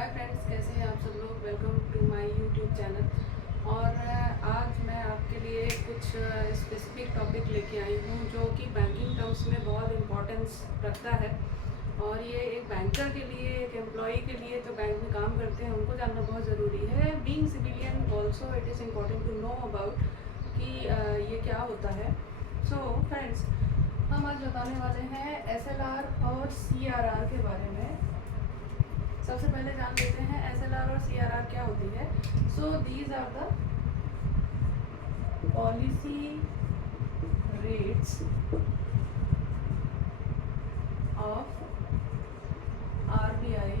Hi friends, कैसे हैं आप सब लोग। Welcome to my YouTube channel. और आज मैं आपके लिए कुछ स्पेसिफिक टॉपिक लेके आई हूँ जो कि बैंकिंग टर्म्स में बहुत इम्पोर्टेंस रखता है। और ये एक बैंकर के लिए, एक एम्प्लॉई के लिए जो बैंक में काम करते हैं उनको जानना बहुत ज़रूरी है। Being civilian also it is important to know about कि ये क्या होता है। सो फ्रेंड्स, हम आज बताने वाले हैं SLR और CRR के बारे में। सबसे पहले जान लेते हैं SLR और CRR क्या होती है। So these are the policy rates of RBI।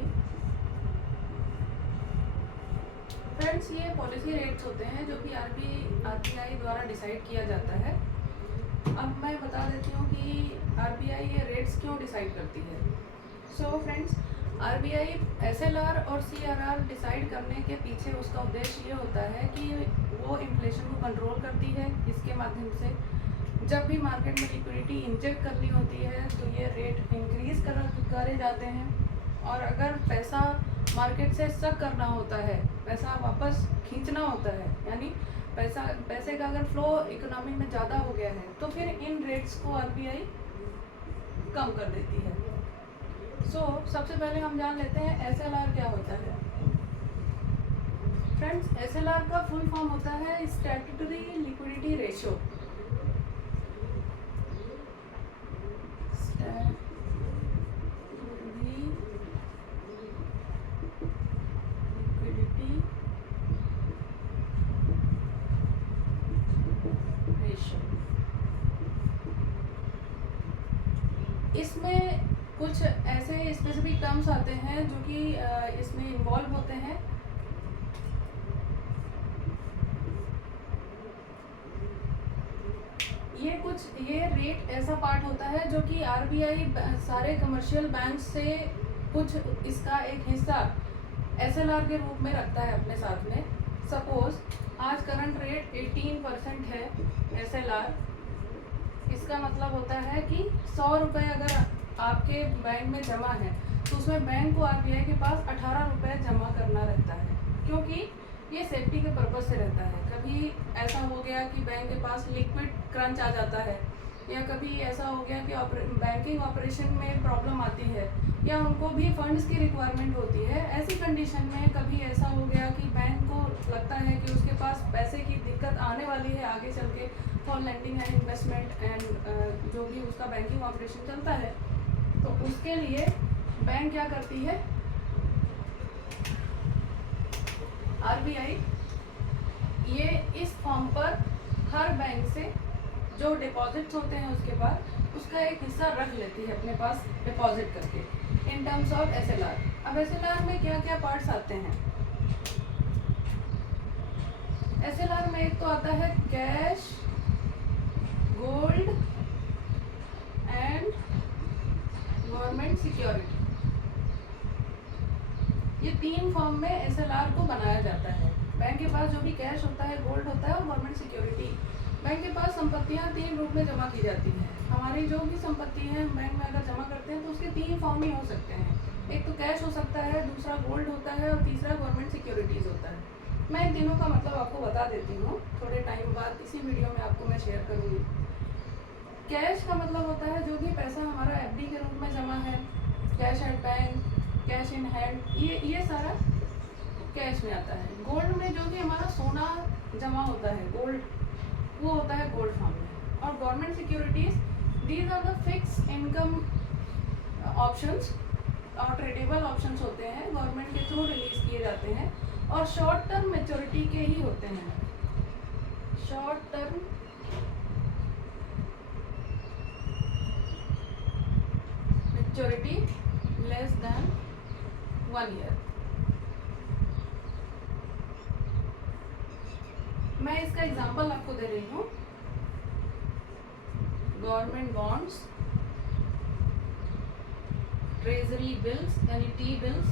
Friends, ये पॉलिसी रेट्स होते हैं जो कि RBI द्वारा डिसाइड किया जाता है। अब मैं बता देती हूँ कि RBI ये रेट्स क्यों डिसाइड करती है। सो फ्रेंड्स, RBI SLR और CRR डिसाइड करने के पीछे उसका उद्देश्य ये होता है कि वो इन्फ्लेशन को कंट्रोल करती है। इसके माध्यम से जब भी मार्केट में लिक्विडिटी इंजेक्ट करनी होती है तो ये रेट इंक्रीज़ करे जाते हैं। और अगर पैसा मार्केट से सक करना होता है, पैसा वापस खींचना होता है, यानी पैसे का अगर फ्लो इकोनॉमी में ज़्यादा हो गया है तो फिर इन रेट्स को RBI कम कर देती है। सबसे पहले हम जान लेते हैं SLR क्या होता है। फ्रेंड्स, SLR का फुल फॉर्म होता है statutory liquidity ratio. Liquidity ratio, इसमें कुछ ऐसे स्पेसिफिक टर्म्स आते हैं जो कि इसमें इन्वॉल्व होते हैं। ये रेट ऐसा पार्ट होता है जो कि RBI सारे कमर्शियल बैंक से कुछ इसका एक हिस्सा SLR के रूप में रखता है अपने साथ में। सपोज आज करंट रेट 18% है SLR। इसका मतलब होता है कि 100 रुपये अगर आपके बैंक में जमा है तो उसमें बैंक को RBI के पास 18 रुपये जमा करना रहता है, क्योंकि ये सेफ्टी के पर्पज़ से रहता है। कभी ऐसा हो गया कि बैंक के पास लिक्विड क्रंच आ जाता है, या कभी ऐसा हो गया कि बैंकिंग ऑपरेशन में प्रॉब्लम आती है, या उनको भी फंड्स की रिक्वायरमेंट होती है। ऐसी कंडीशन में कभी ऐसा हो गया कि बैंक को लगता है कि उसके पास पैसे की दिक्कत आने वाली है आगे चल के for lending and investment and जो भी उसका बैंकिंग ऑपरेशन चलता है, तो उसके लिए बैंक क्या करती है, RBI ये इस फॉर्म पर हर बैंक से जो डिपॉजिट्स होते हैं उसके बाद उसका एक हिस्सा रख लेती है अपने पास डिपॉजिट करके इन टर्म्स ऑफ SLR। अब SLR में क्या क्या पार्ट्स आते हैं। SLR में एक तो आता है cash, gold and government security. ये तीन फॉर्म में SLR को बनाया जाता है। बैंक के पास जो भी कैश होता है, गोल्ड होता है और गवर्नमेंट सिक्योरिटी। बैंक के पास संपत्तियां तीन रूप में जमा की जाती हैं। हमारी जो भी संपत्ति है बैंक में अगर जमा करते हैं तो उसके तीन फॉर्म ही हो सकते हैं। एक तो कैश हो सकता है, दूसरा गोल्ड होता है और तीसरा गवर्नमेंट सिक्योरिटीज़ होता है। मैं इन तीनों का मतलब आपको बता देती हूँ, थोड़े टाइम बाद इसी वीडियो में आपको मैं शेयर करूँगी। कैश का मतलब होता है जो भी पैसा हमारा FD के रूप में जमा है, cash at bank, cash in hand, ये सारा कैश में आता है। गोल्ड में जो भी हमारा सोना जमा होता है, गोल्ड, वो होता है गोल्ड फॉर्म में। और government securities, these are the fix income options और ट्रेडेबल ऑप्शंस होते हैं, गवर्नमेंट के थ्रू रिलीज किए जाते हैं और शॉर्ट टर्म मेच्योरिटी के ही होते हैं। Short term maturity less than 1 year. मैं इसका एग्जांपल आपको दे रही हूँ। गवर्नमेंट बॉन्ड्स, ट्रेजरी बिल्स यानी T bills,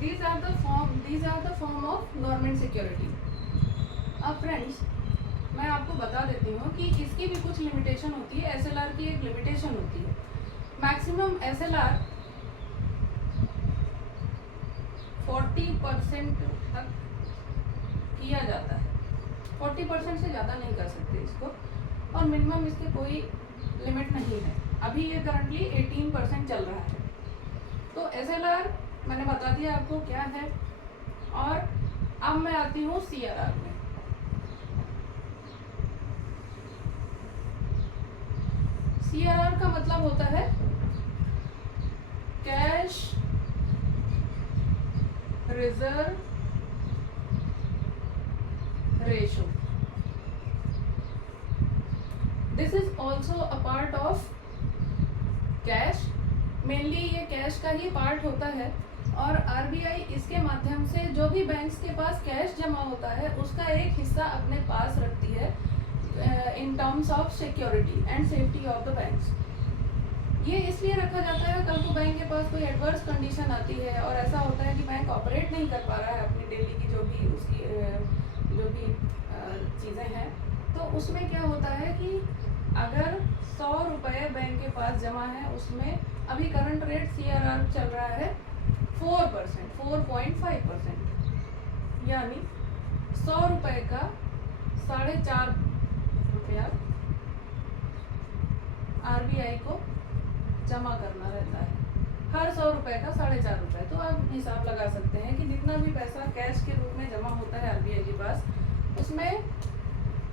these are the form of government security. अब फ्रेंड्स, मैं आपको बता देती हूँ कि इसकी भी कुछ लिमिटेशन होती है। SLR की एक लिमिटेशन होती है। मैक्सिमम SLR 40% तक किया जाता है। 40% से ज़्यादा नहीं कर सकते इसको, और मिनिमम इसके कोई लिमिट नहीं है। अभी ये करंटली 18% चल रहा है। तो SLR मैंने बता दिया आपको क्या है, और अब मैं आती हूँ CRR में। CRR का मतलब होता है cash reserve ratio. This is also a part of cash. Mainly ये कैश का ही पार्ट होता है, और RBI इसके माध्यम से जो भी बैंक्स के पास कैश जमा होता है उसका एक हिस्सा अपने पास रखती है in terms of security and safety of the banks. ये इसलिए रखा जाता है, कल को बैंक के पास कोई एडवर्स कंडीशन आती है और ऐसा होता है कि बैंक ऑपरेट नहीं कर पा रहा है अपनी डेली की जो भी उसकी जो भी चीज़ें हैं, तो उसमें क्या होता है कि अगर 100 रुपये बैंक के पास जमा है, उसमें अभी करंट रेट CRR चल रहा है 4%, 4.5%, यानी 100 रुपये का 4.5 रुपया RBI को जमा करना रहता है। हर 100 रुपये का 4.5 रुपये। तो आप हिसाब लगा सकते हैं कि जितना भी पैसा कैश के रूप में जमा होता है RBI के पास, उसमें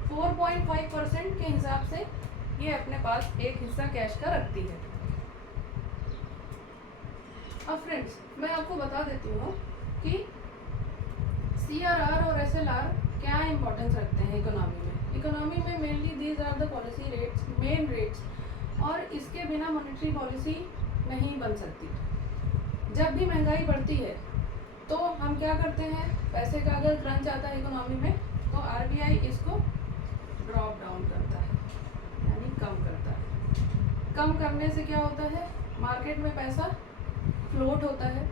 4.5% के हिसाब से ये अपने पास एक हिस्सा कैश का रखती है। अब फ्रेंड्स, मैं आपको बता देती हूँ कि CRR और SLR क्या इम्पोर्टेंस रखते हैं इकोनॉमी में। इकोनॉमी में mainly these are the policy rates, main rates, और इसके बिना मॉनेटरी पॉलिसी नहीं बन सकती। जब भी महंगाई बढ़ती है तो हम क्या करते हैं, पैसे का अगर क्रंच आता है इकोनॉमी में, तो RBI इसको ड्रॉप डाउन करता है, यानी कम करता है। कम करने से क्या होता है, मार्केट में पैसा फ्लोट होता है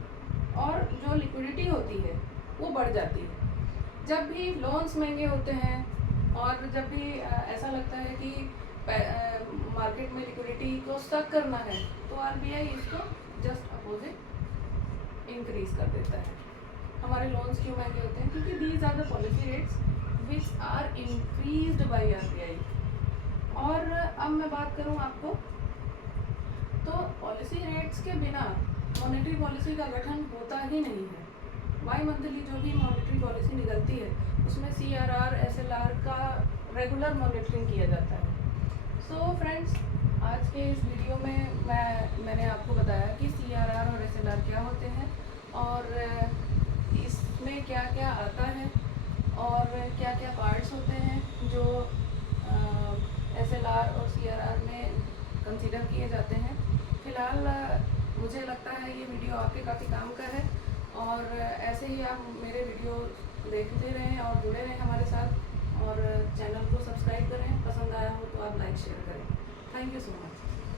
और जो लिक्विडिटी होती है वो बढ़ जाती है। जब भी लोन्स महंगे होते हैं और जब भी ऐसा लगता है कि मार्केट में लिक्विडिटी को स्टक करना है, तो RBI इसको जस्ट अपोजिट इंक्रीज कर देता है। हमारे लोन्स क्यों महंगे होते हैं, क्योंकि these are the policy rates which are increased by RBI। और अब मैं बात करूं आपको, तो पॉलिसी रेट्स के बिना मॉनेटरी पॉलिसी का गठन होता ही नहीं है। बाई मंथली जो भी मॉनेटरी पॉलिसी निकलती है उसमें CRR SLR का रेगुलर मॉनिटरिंग किया जाता है। सो फ्रेंड्स, आज के इस वीडियो में मैंने आपको बताया कि CRR और SLR क्या होते हैं, और इसमें क्या क्या आता है, और क्या क्या पार्ट्स होते हैं जो SLR और CRR में कंसीडर किए जाते हैं। फ़िलहाल मुझे लगता है ये वीडियो आपके काफ़ी काम का है, और ऐसे ही आप मेरे वीडियो देखते रहें और जुड़े रहें हमारे साथ, और चैनल को सब्सक्राइब करें। पसंद आया हो तो आप लाइक शेयर करें। Thank you so much.